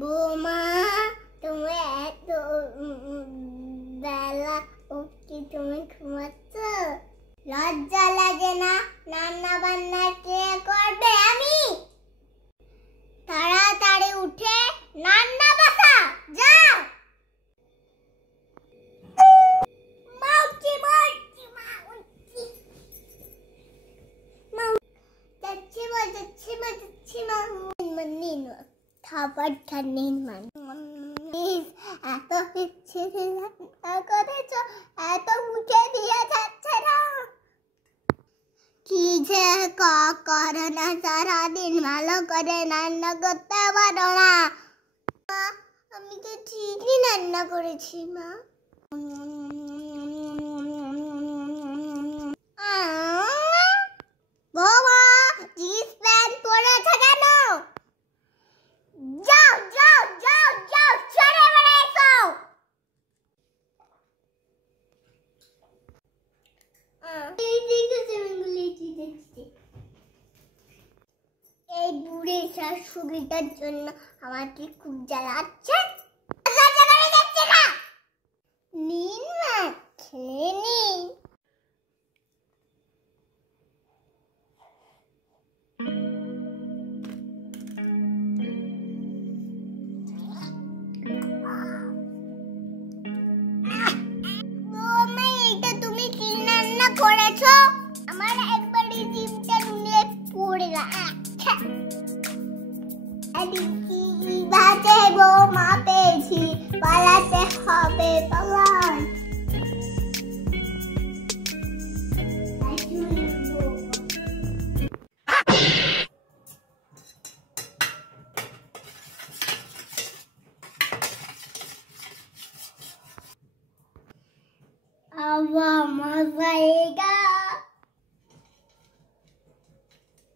বৌমা তুমি এত বেলা অবধি তুমি ঘুমাচ্ছ? লজ্জা লাগে না? রান্না বান্না কে করবে? আমি। তাড়াতাড়ি উঠে রান্না বসা, যাও। খাবার খানিন এত ইচ্ছে করেছ, এত মুখে দিয়ে যাচ্ছে না। কি যে করো না, সারাদিন ভালো করে রান্না করতে পারো না। আমি তো ঠিকই রান্না করেছি মা। বাবা জিন্স প্যান্ট পরেছ কেন? যাও যাও যাও যাও, চলে বেড়াইছো। এই বুড়ি শাশুড়িটার জন্য আমাকে খুব জ্বালাচ্ছে। নিন মা, খেয়ে নিন। তুমি কি রান্না করেছো? আমার একবারই জিভটা নুলে পড়ে গেছে। বাজে বৌমা পেয়েছি, পালাতে হবে, পালাই। अब मजा आएगा।